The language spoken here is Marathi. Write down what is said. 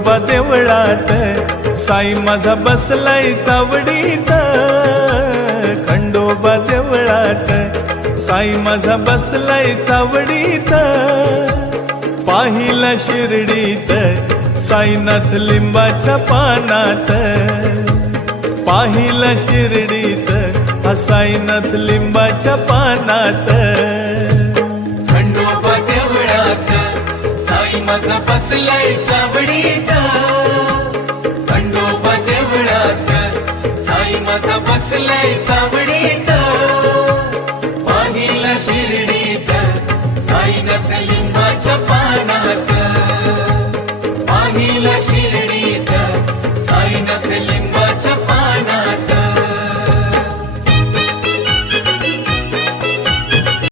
खंडोबा देवळात साई माझा बसलाय चावडीत, खंडोबा देवळात साई माझा बसलाय चावडीत, पाहिला शिर्डीत साईनाथ लिंबाच्या पानात, पाहिला शिर्डीत हा साईनाथ लिंबाच्या पानात, खंडोबा देवळात साई माझा बसलाय चावडीत, खंडोबा देवळात साई माझा बसलाय चावडीत, पाहिला शिर्डीत साईनाथ